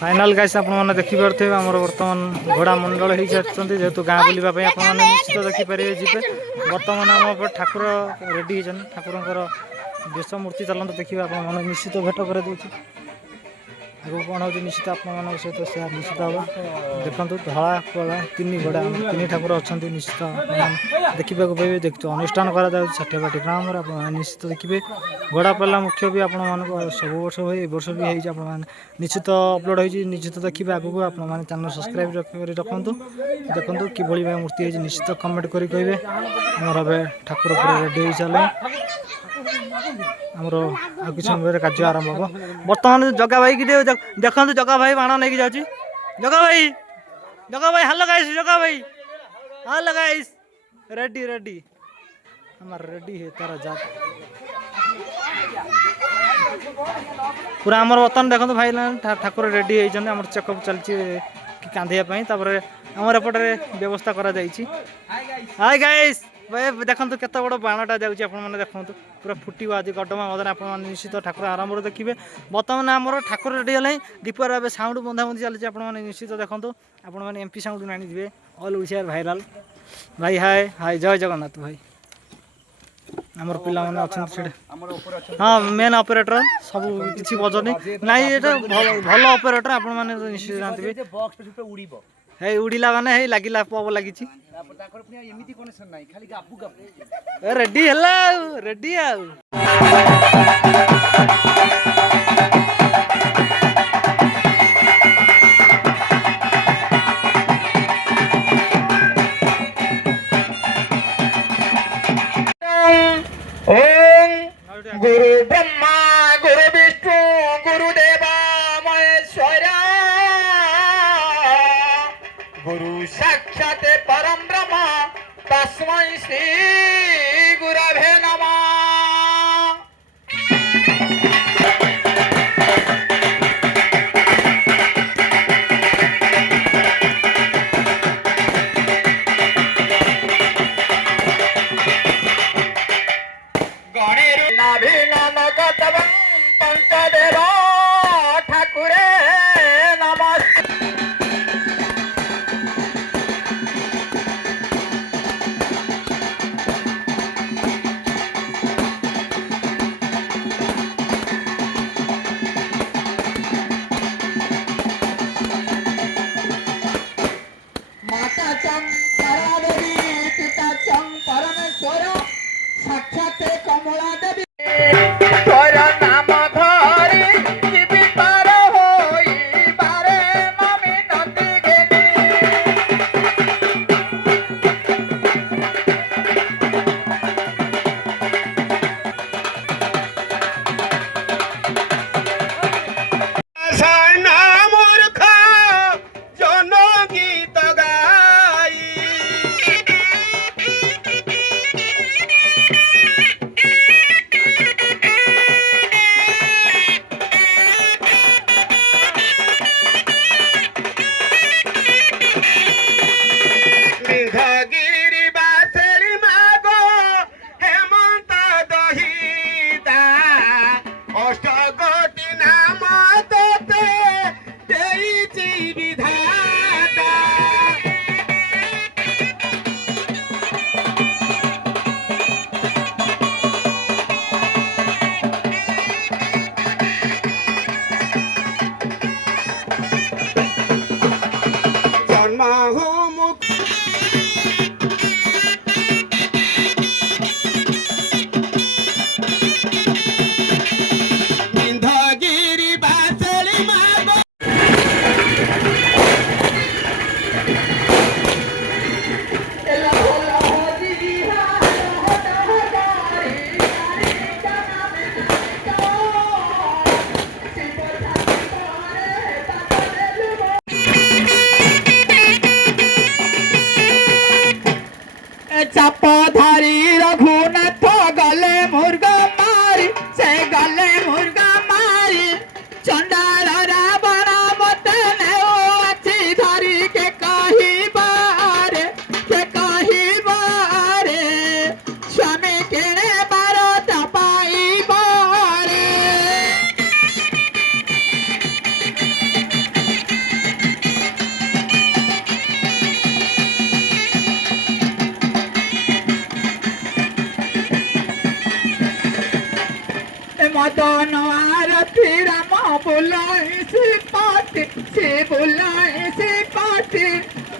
Final guys आपने देखिपे आम बर्तमान घोड़ा मंडल हो सारी जेहेतु गाँ बुलापी आपने निश्चित देखिपारे जी बर्तमान आम ठाकुर रेडी ठाकुर विष मूर्ति चलते देखिए आप निश्चित भेट कर दूसरी आगे कौन हो निश्चित आप सहित सेयार निश्चित हम देखो धला कला तीन घोड़ा तीन ठाकुर अच्छा निश्चित देखा पाइबे देखते अनुष्ठान करा षाठिएबाटी ग्राम आप निश्चित देखिए घोड़ा पाला मुख्य भी आप सब वर्ष हुए वर्ष भी हो निश्चित अपलोड हो निश्चित देखिए आगू आप चैनल सब्सक्राइब रखु देखो कि मूर्ति है निश्चित कमेंट कर कहे आमर ठाकुर पूरा रेडी हो चले आमर आ कि समय कार्य आरंभ हम बर्तमान जगा भाई कि देखो जगा भाई बाण नहीं जाऊँगी जगा भाई हल गाइस जगा भाई हल गाइस रेडी रेडी हमार रेडी है तार जा पूरा आमर बर्तमान देखो भाई ठाकुर रेडी होम चेकअप चलती कांधेपाई आमर एपटे व्यवस्था करा हाय गाइस भाई देखो केत बड़ बाणटा जाऊँगी आपने देखो पूरा फुटो आज गडमा मदन आप निश्चित ठाकुर आरंभ देखिए बर्तमान आमर ठाकुर रेडी है दीपर ए साउंड बंधाबंधी चलती आपने निश्चित देखो आपने एमपी साउंड आनीजे ऑल ओडिशा भाइराल भाई हाय हाय जय जगन्नाथ भाई आमर पिला माने अच्छा हाँ मेन ऑपरेटर सब किसी बजनी नाई ये भल ऑपरेटर आपण माने निश्चित जानते हे उड़ीला माने हे लागिला पब लगी रेडी हेला रेडी आ गुरु ब्रह्मा गुरु विष्णु गुरुदेवा महेश्वरा गुरु साक्षात परम ब्रह्म तस्मै श्री गुरवे नमः। चापाधारी रघुनाथ गले मुर्गा मारी से गले मुर्गा मारी चंडाल रावण मत अच्छी धरी के कही बारे स्वामी केड़े बारो तपाई बारे मदन आरती राम बुलाए से पाते से बुलाए से पाते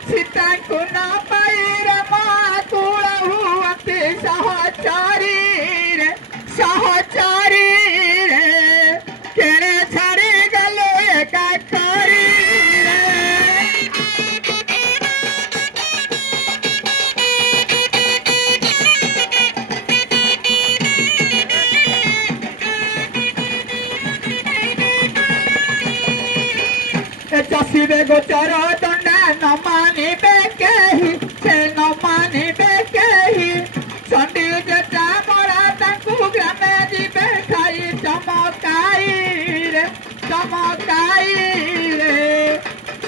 सीता को न पाए रमा कुल हुआते सहचारी रे केड़े छाड़ी गलो एकाकारी रे चाषीबे गोचर दंडा न मानिबे केही से न मानिबे केही चंडी जेटा मरा ताकू ग्रामे जीबे खाई चमकाई रे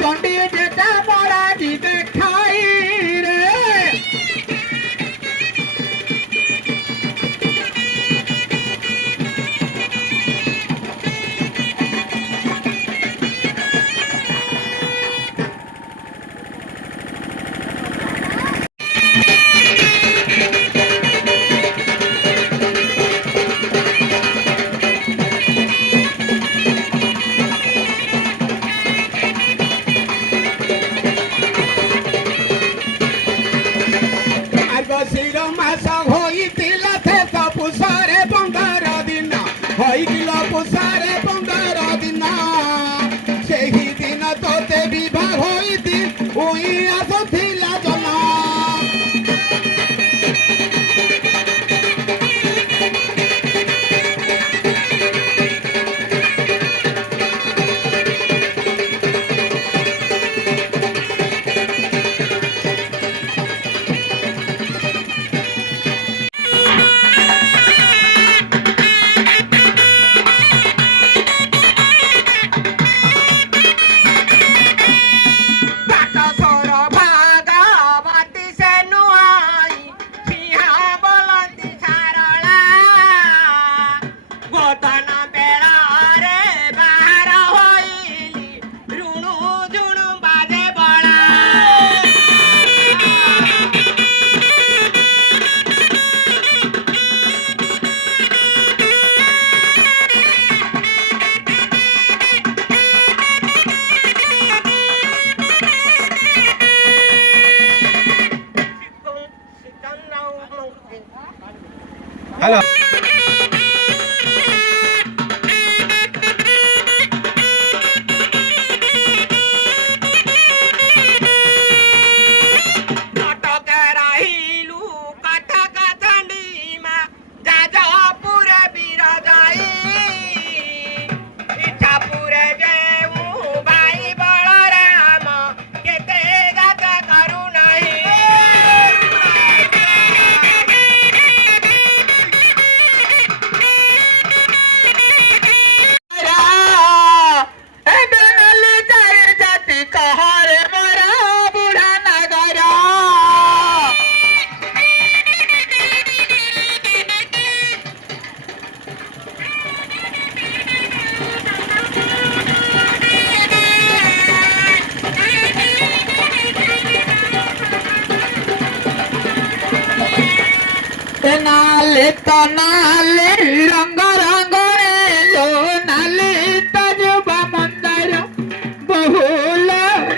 चंडी जेटा मरा जीबे खाई रे पुसारे 15 दिन सेही दिन तोते विवाह होइति उई आसुथिला जना हेलो नाले तो नाले रंग रंग लो नाले तजुबा मंदार बहुल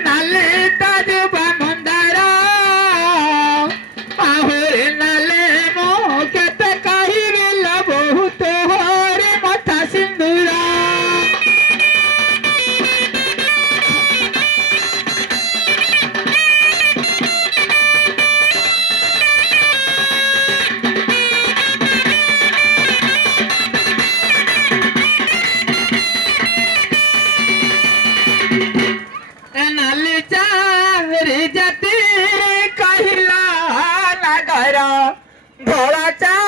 नाले तजुबा मंदार आहुरे नाले मो केते कहिबे लो बहुत होरे मथा सिंदूरा भोला चा